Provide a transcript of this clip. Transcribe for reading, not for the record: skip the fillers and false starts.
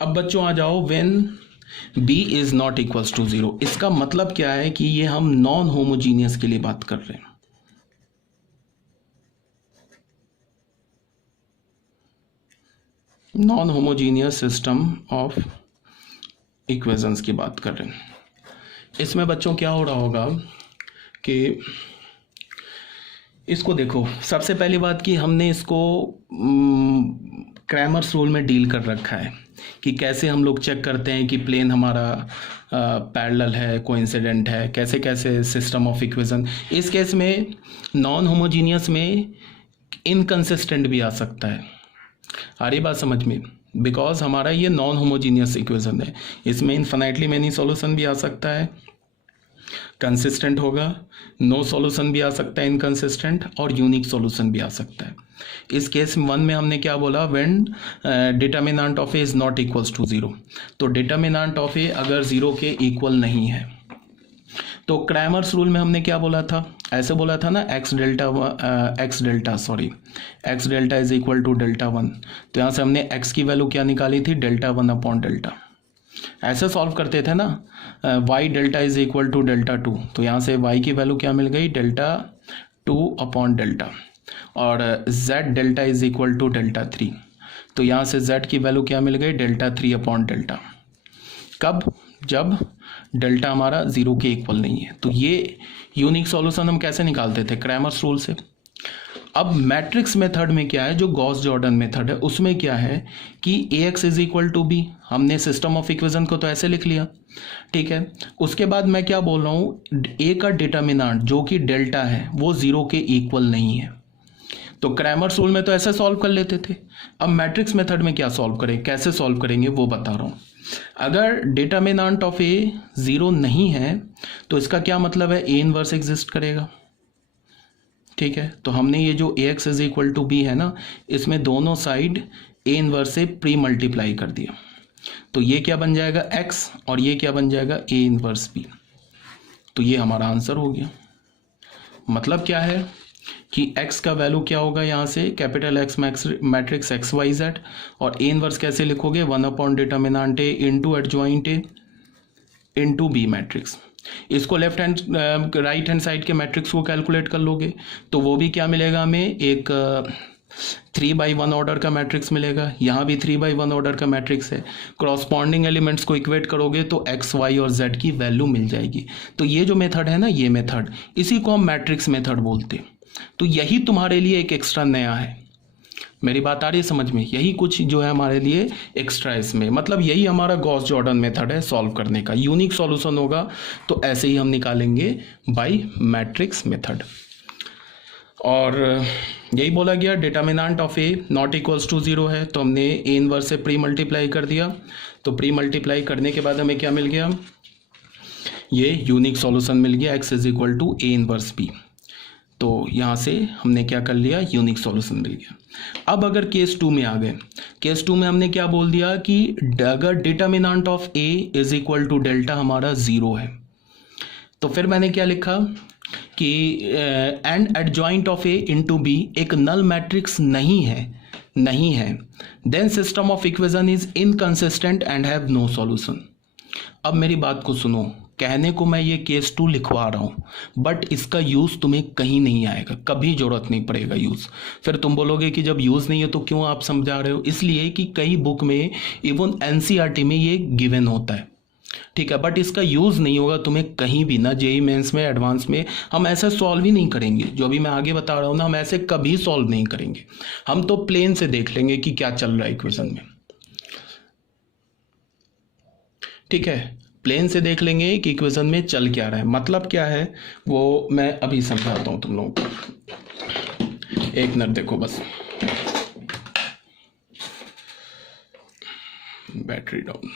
अब बच्चों आ जाओ, when b is not equals to 0, इसका मतलब क्या है कि ये हम नॉन होमोजीनियस के लिए बात कर रहे हैं। Non homogeneous system of equations की बात कर रहे हैं। इसमें बच्चों क्या हो रहा होगा कि इसको देखो, सबसे पहली बात कि हमने इसको क्रैमर्स रूल में डील कर रखा है कि कैसे हम लोग चेक करते हैं कि प्लेन हमारा पैरेलल है, कोइंसिडेंट है, कैसे कैसे सिस्टम ऑफ इक्वेशन। इस केस में नॉन होमोजीनियस में इनकंसिस्टेंट भी आ सकता है। आ रही बात समझ में? बिकॉज हमारा ये नॉन होमोजीनियस इक्वेशन है, इसमें इनफाइनाइटली मैनी सॉल्यूशन भी आ सकता है, कंसिस्टेंट होगा, नो सॉल्यूशन भी आ सकता है इनकंसिस्टेंट, और यूनिक सॉल्यूशन भी आ सकता है। इस केस 1 में हमने क्या बोला, when determinant of A is not equals to 0। तो डिटर्मिनेंट ऑफ ए अगर 0 के इक्वल नहीं है तो क्रैमर्स रूल में हमने क्या बोला था, ऐसे बोला था ना, x delta is equal to delta 1। तो यहाँ से हमने x की वैल्यू क्या निकाली थी, डेल्टा 1 अपॉन डेल्टा। ऐसे सॉल्व करते थे ना, y delta is equal to delta 2। तो यहाँ से y की वैल्यू क्या मिल गई, डेल्टा 2 अपॉन डेल्टा, और z delta is equal to delta 3। तो यहाँ से z की वैल्यू क्या मिल गई, डेल्टा 3 अपॉन डेल्टा। कब? जब डेल्टा हमारा 0 के इक्वल नहीं है। तो ये यूनिक सॉल्यूशन हम कैसे निकालते थे, क्रैमर्स रूल से। अब मैट्रिक्स मेथड में क्या है, जो गॉस जॉर्डन मेथड है, उसमें क्या है कि ax is equal to B, हमने सिस्टम ऑफ इक्वेशन को तो ऐसे लिख लिया, ठीक है। उसके बाद मैं क्या बोल रहा हूँ, a का डिटर्मिनेंट जो कि डेल्टा है वो 0 के इक्वल नहीं है। तो क्रैमर्स रूल में तो ऐसे सॉल्व कर लेते थे। अब मैट्रिक्स मेथड में क्या सॉल्व करें, कैसे सॉल्व करेंगे वो बता रहा हूँ। अगर डिटर्मिनेंट ऑफ ए 0 नहीं है तो इसका क्या मतलब है, ए इनवर्स एग्जिस्ट करेगा, ठीक है। तो हमने ये जो ax is equal to B है ना, इसमें दोनों साइड ए इनवर्स से प्री मल्टीप्लाई कर दिया। तो ये क्या बन जाएगा x, और ये क्या बन जाएगा ए इनवर्स बी। तो ये हमारा आंसर हो गया। मतलब क्या है कि x का वैल्यू क्या होगा, यहाँ से capital X matrix X Y Z, और ए इनवर्स कैसे लिखोगे, 1 upon determinant A into adjoint A into B matrix. इसको left hand right hand side के मैट्रिक्स को कैलकुलेट कर लोगे तो वो भी क्या मिलेगा हमें, एक 3/1 ऑर्डर का मैट्रिक्स मिलेगा। यहाँ भी 3/1 ऑर्डर का मैट्रिक्स है। क्रॉसपॉन्डिंग एलिमेंट्स को इक्वेट करोगे तो x, y और z की वैल्यू मिल जाएगी। तो ये जो मेथड है ना, ये मेथड, इसी को हम मैट्रिक्स मेथड बोलते हैं। तो यही तुम्हारे लिए एक एक्स्ट्रा नया है। मेरी बात आ रही है समझ में? यही कुछ जो है हमारे लिए एक्स्ट्रा इसमें, मतलब यही हमारा गॉस जॉर्डन मेथड है सॉल्व करने का। यूनिक सॉल्यूशन होगा तो ऐसे ही हम निकालेंगे बाय मैट्रिक्स मेथड। और यही बोला गया, determinant of A not equals to 0 है, तो हमने ए इनवर्स से प्री मल्टीप्लाई कर दिया। तो प्री मल्टीप्लाई करने के बाद हमें क्या मिल गया, ये यूनिक सॉल्यूशन मिल गया, x is equal to A inverse B. तो यहाँ से हमने क्या कर लिया, यूनिक सॉल्यूशन मिल गया। अब अगर केस 2 में आ गए, केस 2 में हमने क्या बोल दिया कि अगर determinant of A is equal to delta हमारा 0 है, तो फिर मैंने क्या लिखा कि and adjoint of A into B एक नल मैट्रिक्स नहीं है, then system of equation is inconsistent and have no solution. अब मेरी बात को सुनो, कहने को मैं ये केस 2 लिखवा रहा हूँ, बट इसका यूज़ तुम्हें कहीं नहीं आएगा, कभी जरूरत नहीं पड़ेगा यूज़। फिर तुम बोलोगे कि जब यूज़ नहीं है तो क्यों आप समझा रहे हो, इसलिए कि कई बुक में, इवन एनसीईआरटी में ये गिवन होता है, ठीक है, बट इसका यूज़ नहीं होगा तुम्हें कहीं भी, ना जेईई मेंस में, एडवांस में हम ऐसे सॉल्व ही नहीं करेंगे। जो अभी मैं आगे बता रहा हूँ ना, हम ऐसे कभी सॉल्व नहीं करेंगे। हम तो प्लेन से देख लेंगे कि क्या चल रहा है इक्वेशन में, ठीक है, प्लेन से देख लेंगे कि इक्वेशन में चल क्या रहा है, मतलब क्या है वो मैं अभी समझाता हूं तुम लोगों को। एक मिनट देखो बस, बैटरी डाउन।